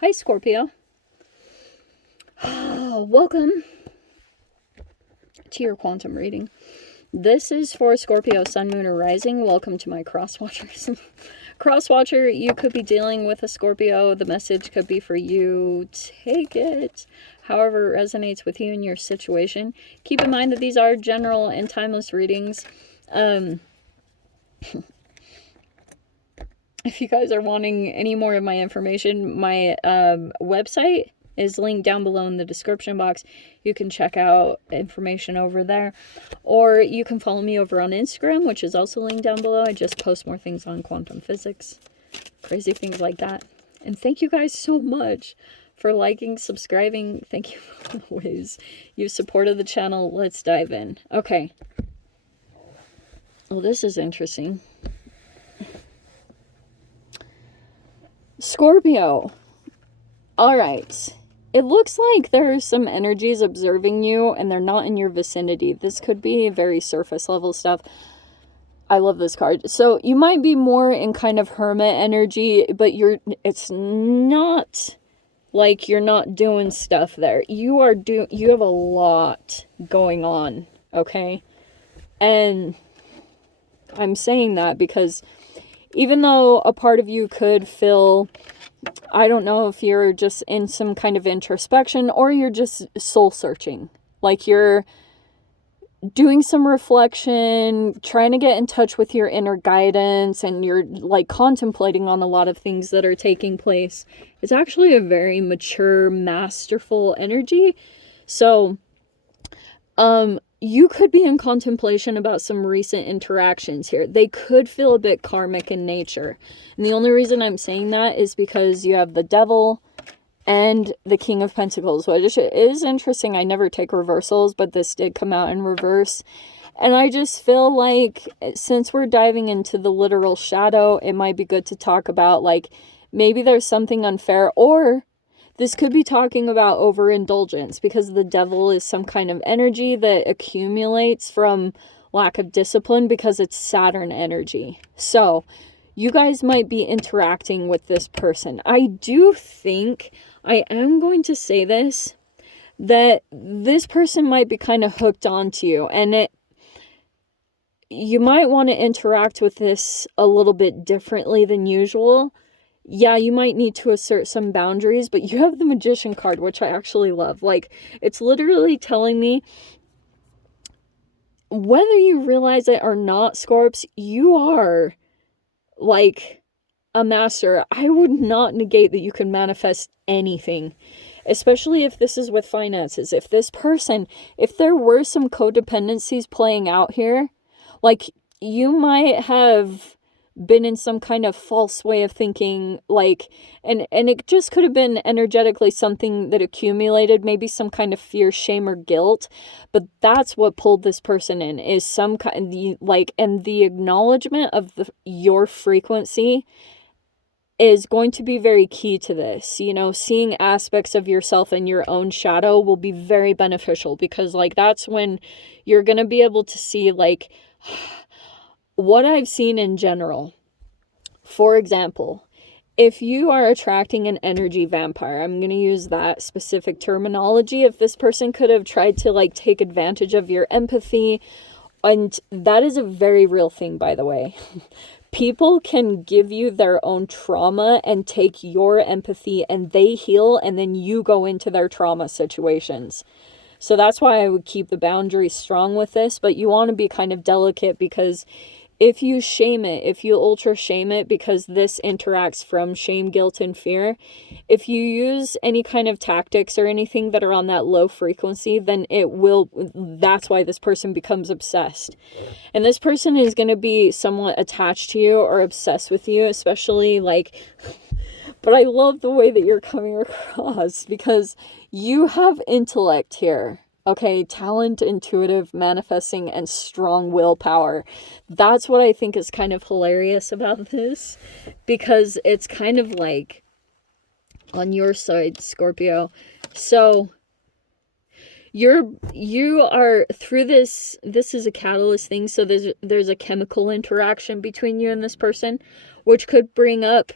Hi, Scorpio. Welcome to your quantum reading. This is for Scorpio, Sun, Moon, or Rising. Welcome to my cross-watchers. Cross-watcher, you could be dealing with a Scorpio. The message could be for you. Take it however it resonates with you and your situation. Keep in mind that these are general and timeless readings. If you guys are wanting any more of my information, my website is linked down below in the description box. You can check out information over there. Or you can follow me over on Instagram, which is also linked down below. I just post more things on quantum physics. Crazy things like that. And thank you guys so much for liking, subscribing. Thank you always. You've supported the channel. Let's dive in. Okay. Well, this is interesting. Scorpio. All right. It looks like there are some energies observing you and they're not in your vicinity. This could be very surface level stuff. I love this card. So you might be more in kind of hermit energy, but it's not like you're not doing stuff there. You have a lot going on, okay? And I'm saying that because even though a part of you could feel, I don't know if you're just in some kind of introspection or you're just soul searching. Like you're doing some reflection, trying to get in touch with your inner guidance, and you're like contemplating on a lot of things that are taking place. It's actually a very mature, masterful energy. So, you could be in contemplation about some recent interactions here. They could feel a bit karmic in nature. And the only reason I'm saying that is because you have the Devil and the King of Pentacles, which is interesting. I never take reversals, but this did come out in reverse. And I just feel like since we're diving into the literal shadow, it might be good to talk about like maybe there's something unfair, or this could be talking about overindulgence, because the Devil is some kind of energy that accumulates from lack of discipline because it's Saturn energy. So you guys might be interacting with this person. I do think, I am going to say this, that this person might be kind of hooked onto you, and you might want to interact with this a little bit differently than usual. Yeah, you might need to assert some boundaries, but you have the Magician card, which I actually love. Like, it's literally telling me, whether you realize it or not, Scorps, you are like a master. I would not negate that you can manifest anything, especially if this is with finances. If this person, if there were some codependencies playing out here, like you might have been in some kind of false way of thinking, like, and it just could have been energetically something that accumulated, maybe some kind of fear, shame, or guilt, but that's what pulled this person in, is some kind, like, and the acknowledgement of your frequency is going to be very key to this. You know, seeing aspects of yourself in your own shadow will be very beneficial, because like that's when you're going to be able to see like what I've seen in general. For example, if you are attracting an energy vampire, I'm going to use that specific terminology. If this person could have tried to like take advantage of your empathy, and that is a very real thing, by the way. People can give you their own trauma and take your empathy, and they heal, and then you go into their trauma situations. So that's why I would keep the boundaries strong with this, but you want to be kind of delicate, because if you shame it, if you ultra shame it, because this interacts from shame, guilt, and fear, if you use any kind of tactics or anything that are on that low frequency, then that's why this person becomes obsessed. And this person is going to be somewhat attached to you or obsessed with you, especially like, but I love the way that you're coming across, because you have intellect here. Okay, talent, intuitive, manifesting, and strong willpower. That's what I think is kind of hilarious about this, because it's kind of like on your side, Scorpio. So you are through this is a catalyst thing, so there's a chemical interaction between you and this person, which could bring up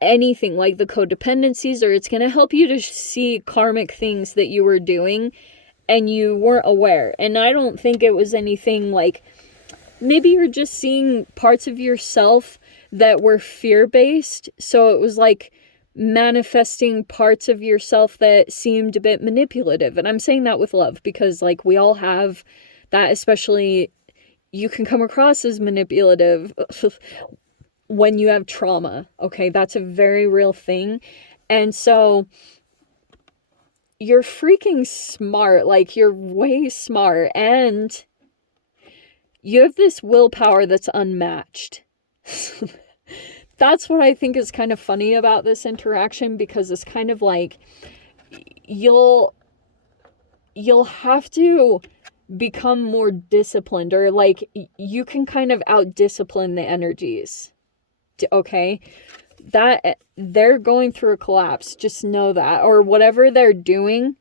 anything like the codependencies, or it's going to help you to see karmic things that you were doing and you weren't aware. And I don't think it was anything like, maybe you're just seeing parts of yourself that were fear-based, so it was like manifesting parts of yourself that seemed a bit manipulative. And I'm saying that with love, because like we all have that, especially you can come across as manipulative when you have trauma. Okay, that's a very real thing. And so you're freaking smart, like you're way smart, and you have this willpower that's unmatched. That's what I think is kind of funny about this interaction, because it's kind of like you'll have to become more disciplined, or like you can kind of out-discipline the energies. Okay? That they're going through a collapse, just know that. Or whatever they're doing,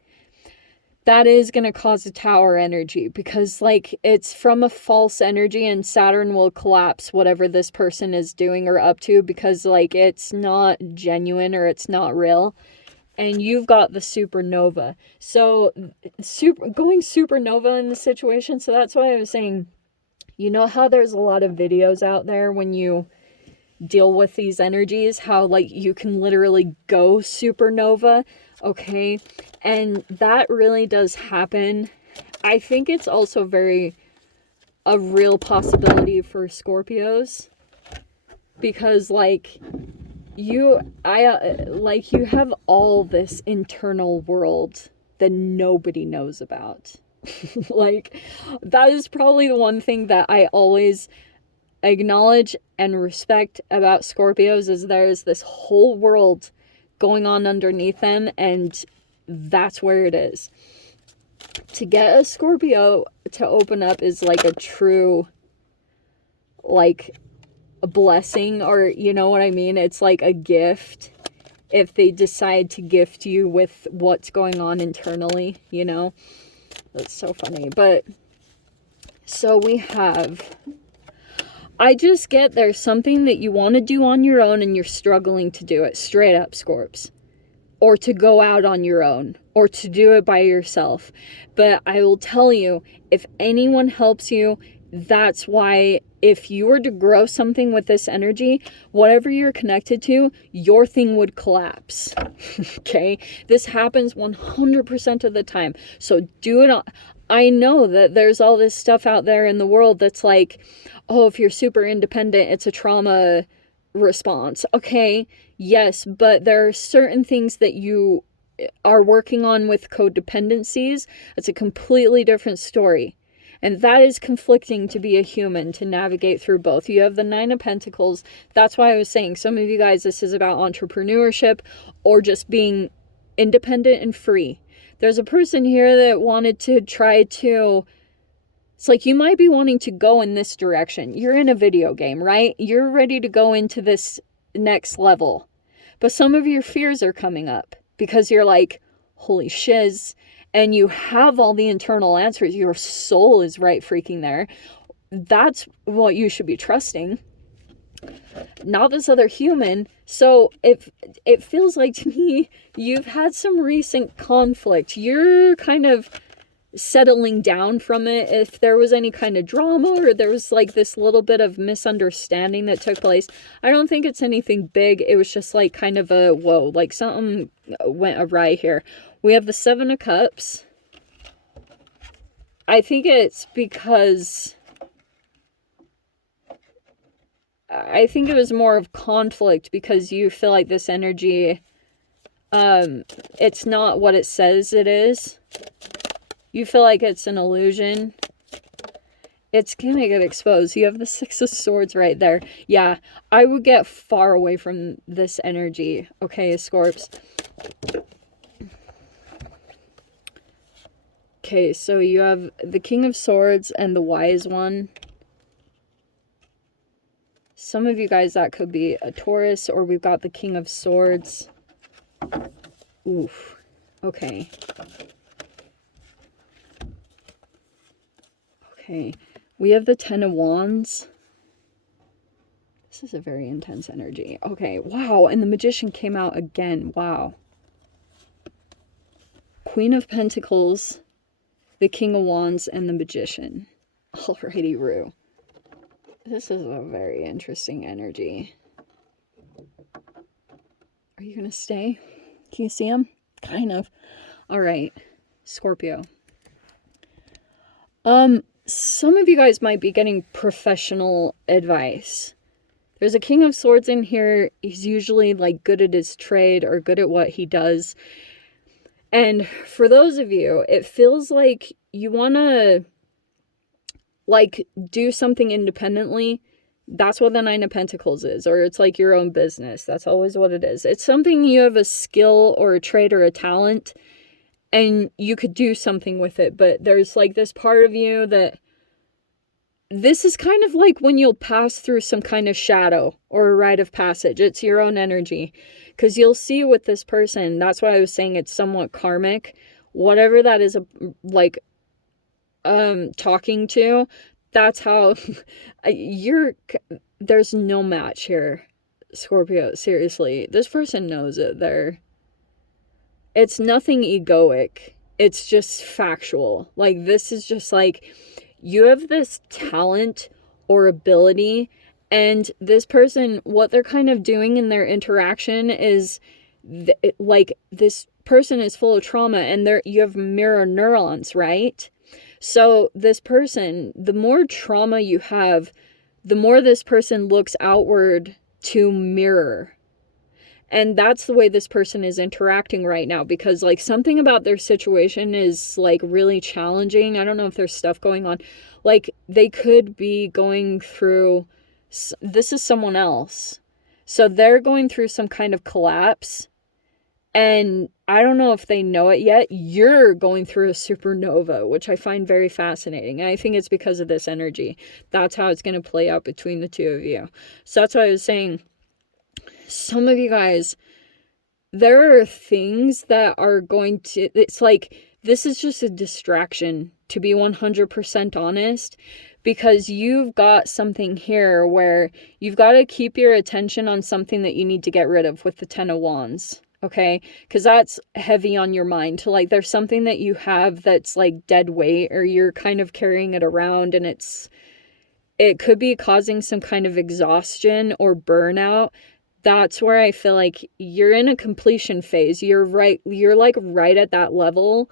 that is going to cause a tower energy, because like it's from a false energy, and Saturn will collapse whatever this person is doing or up to, because like it's not genuine or it's not real. And you've got the supernova. So going supernova in the situation. So that's why I was saying, you know how there's a lot of videos out there when you deal with these energies, how like you can literally go supernova. Okay, and that really does happen. I think it's also a real possibility for Scorpios, because like you have all this internal world that nobody knows about. Like that is probably the one thing that I always acknowledge and respect about Scorpios, is there's this whole world going on underneath them, and that's where it is. To get a Scorpio to open up is like a true, like, a blessing, or you know what I mean? It's like a gift if they decide to gift you with what's going on internally, you know? That's so funny. But so we have, I just get there's something that you want to do on your own and you're struggling to do it, straight up, Scorps. Or to go out on your own, or to do it by yourself. But I will tell you, if anyone helps you, that's why if you were to grow something with this energy, whatever you're connected to, your thing would collapse. Okay? This happens 100% of the time. So do it on. I know that there's all this stuff out there in the world that's like, oh, if you're super independent, it's a trauma response. Okay, yes, but there are certain things that you are working on with codependencies. It's a completely different story. And that is conflicting to be a human, to navigate through both. You have the Nine of Pentacles. That's why I was saying, some of you guys, this is about entrepreneurship or just being independent and free. There's a person here that wanted to try to, it's like you might be wanting to go in this direction. You're in a video game, right? You're ready to go into this next level. But some of your fears are coming up because you're like, holy shiz. And you have all the internal answers. Your soul is right freaking there. That's what you should be trusting. Not this other human. So it feels like to me, you've had some recent conflict. You're kind of settling down from it. If there was any kind of drama or there was like this little bit of misunderstanding that took place, I don't think it's anything big. It was just like kind of a whoa, like something went awry here. We have the Seven of Cups. I think it's because I think it was more of conflict, because you feel like this energy, it's not what it says it is. You feel like it's an illusion. It's gonna get exposed. You have the Six of Swords right there. Yeah, I would get far away from this energy. Okay, Scorps. Okay, so you have the King of Swords and the Wise One. Some of you guys, that could be a Taurus, or we've got the King of Swords. Oof. Okay. Okay. We have the Ten of Wands. This is a very intense energy. Okay, wow, and the Magician came out again. Wow. Queen of Pentacles, the King of Wands, and the Magician. Alrighty, Rue. This is a very interesting energy. Are you gonna stay? Can you see him? Kind of. Alright, Scorpio. Some of you guys might be getting professional advice. There's a King of Swords in here. He's usually like good at his trade or good at what he does. And for those of you, it feels like you want to like do something independently. That's what the Nine of Pentacles is. Or it's like your own business. That's always what it is. It's something you have a skill or a trade or a talent, and you could do something with it. But there's like this part of you that this is kind of like when you'll pass through some kind of shadow or a rite of passage. It's your own energy. Because you'll see with this person, that's why I was saying it's somewhat karmic. Whatever that is, like, talking to, that's how there's no match here, Scorpio. Seriously, this person knows it. It's nothing egoic. It's just factual. Like, this is just like, you have this talent or ability, and this person, what they're kind of doing in their interaction is like, this person is full of trauma, and you have mirror neurons, right? So this person, the more trauma you have, the more this person looks outward to mirror. And that's the way this person is interacting right now, because like something about their situation is like really challenging. I don't know if there's stuff going on. Like they could be going through, this is someone else. So they're going through some kind of collapse. And I don't know if they know it yet. You're going through a supernova, which I find very fascinating. And I think it's because of this energy. That's how it's going to play out between the two of you. So that's why I was saying, some of you guys, there are things that are going to, it's like, this is just a distraction, to be 100% honest, because you've got something here where you've got to keep your attention on something that you need to get rid of with the Ten of Wands. Okay, because that's heavy on your mind. To like, there's something that you have that's like dead weight, or you're kind of carrying it around, and it could be causing some kind of exhaustion or burnout. That's where I feel like you're in a completion phase. You're like right at that level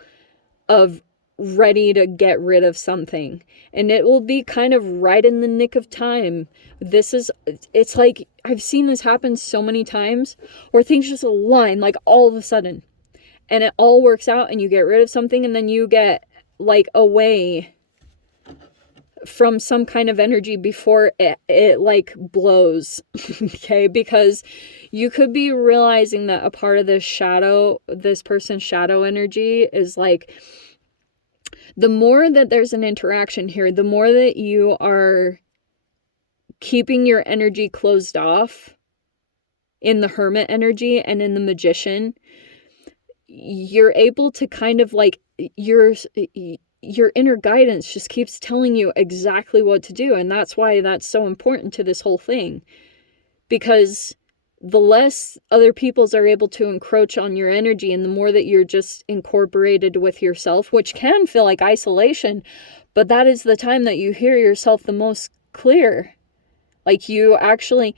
of ready to get rid of something, and it will be kind of right in the nick of time. It's like, I've seen this happen so many times where things just align like all of a sudden, and it all works out, and you get rid of something, and then you get like away from some kind of energy before it like blows. Okay, because you could be realizing that a part of this person's shadow energy is like, the more that there's an interaction here, the more that you are keeping your energy closed off in the Hermit energy and in the Magician, you're able to kind of like, your inner guidance just keeps telling you exactly what to do. And that's why that's so important to this whole thing, because the less other peoples are able to encroach on your energy, and the more that you're just incorporated with yourself, which can feel like isolation, but that is the time that you hear yourself the most clear. Like, you actually,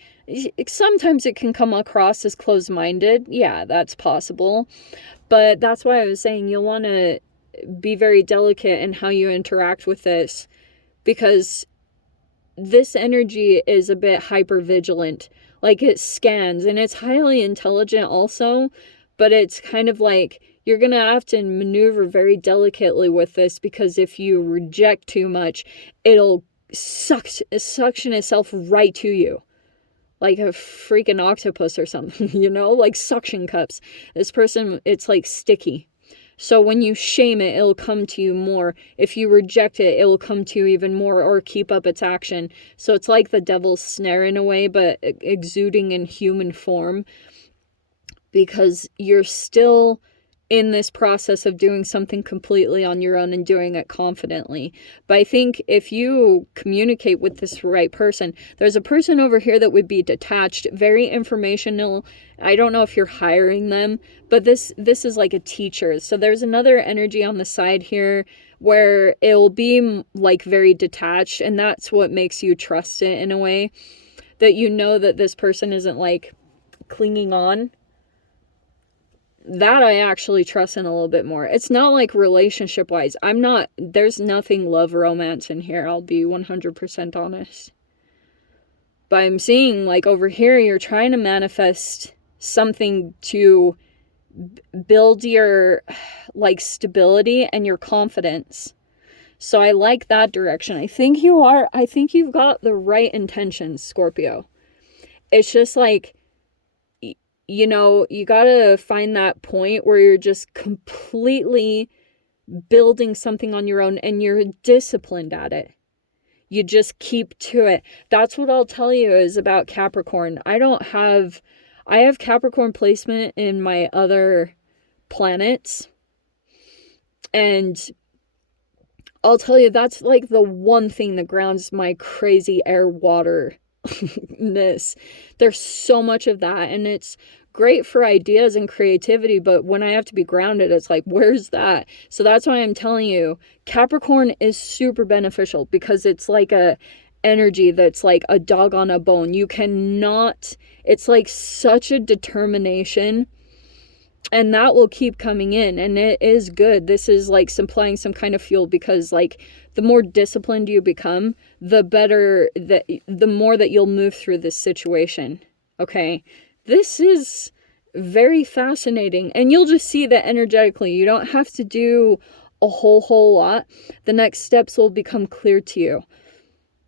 sometimes it can come across as closed-minded. Yeah, that's possible. But that's why I was saying you'll want to be very delicate in how you interact with this, because this energy is a bit hyper-vigilant. Like, it scans, and it's highly intelligent also, but it's kind of like, you're going to have to maneuver very delicately with this, because if you reject too much, it'll suction itself right to you. Like a freaking octopus or something, you know? Like suction cups. This person, it's like sticky. So when you shame it, it'll come to you more. If you reject it, it'll come to you even more, or keep up its action. So it's like the devil's snare in a way, but exuding in human form. Because you're still in this process of doing something completely on your own and doing it confidently. But I think if you communicate with this right person, there's a person over here that would be detached, very informational. I don't know if you're hiring them, but this is like a teacher. So there's another energy on the side here where it'll be like very detached, and that's what makes you trust it in a way, that you know that this person isn't like clinging on. That I actually trust in a little bit more. It's not like relationship wise. There's nothing love romance in here. I'll be 100% honest. But I'm seeing like over here, you're trying to manifest something to build your like stability and your confidence. So I like that direction. I think you've got the right intentions, Scorpio. It's just like, you know, you gotta find that point where you're just completely building something on your own and you're disciplined at it. You just keep to it. That's what I'll tell you is about Capricorn. I have Capricorn placement in my other planets. And I'll tell you, that's like the one thing that grounds my crazy air water ness. There's so much of that, and it's great for ideas and creativity, but when I have to be grounded, it's like, where's that? So that's why I'm telling you, Capricorn is super beneficial, because it's like a energy that's like a dog on a bone. It's like such a determination, and that will keep coming in, and it is good. This is like supplying some kind of fuel, because like the more disciplined you become, the more that you'll move through this situation. Okay, this is very fascinating, and you'll just see that energetically. You don't have to do a whole lot. The next steps will become clear to you.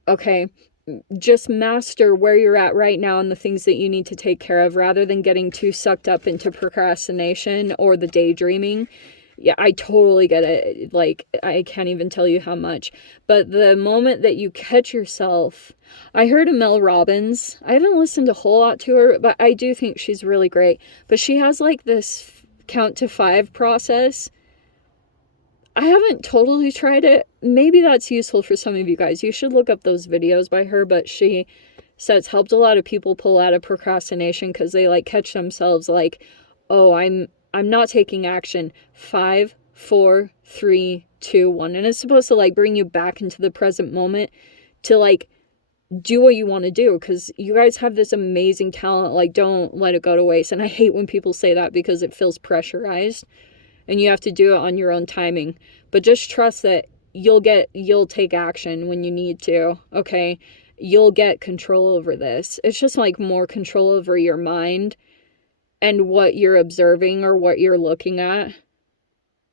Okay, just master where you're at right now and the things that you need to take care of, rather than getting too sucked up into procrastination or the daydreaming. Yeah, I totally get it. Like, I can't even tell you how much. But the moment that you catch yourself, I heard of Mel Robbins. I haven't listened a whole lot to her, but I do think she's really great. But she has like this count to 5 process. I haven't totally tried it. Maybe that's useful for some of you guys. You should look up those videos by her, but she says it's helped a lot of people pull out of procrastination, because they like catch themselves like, oh, I'm not taking action. 5, 4, 3, 2, 1. And it's supposed to like bring you back into the present moment to like do what you want to do, because you guys have this amazing talent. Like, don't let it go to waste. And I hate when people say that, because it feels pressurized and you have to do it on your own timing. But just trust that you'll take action when you need to. Okay, you'll get control over this. It's just like more control over your mind and what you're observing or what you're looking at.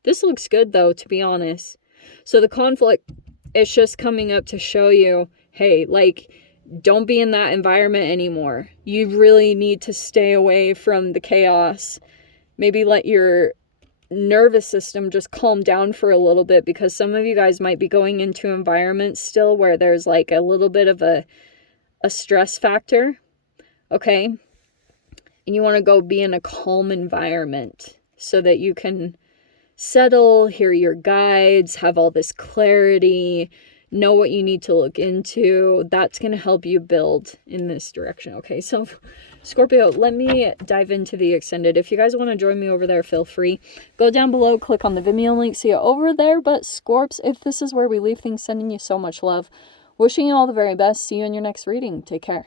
This looks good though, to be honest. So the conflict is just coming up to show you, hey, like, don't be in that environment anymore. You really need to stay away from the chaos. Maybe let your nervous system just calm down for a little bit, because some of you guys might be going into environments still where there's like a little bit of a stress factor. Okay, and you want to go be in a calm environment so that you can settle, hear your guides, have all this clarity, know what you need to look into. That's going to help you build in this direction. Okay, so Scorpio, let me dive into the extended. If you guys want to join me over there, feel free. Go down below, click on the Vimeo link, see you over there. But Scorps, if this is where we leave things, sending you so much love. Wishing you all the very best. See you in your next reading. Take care.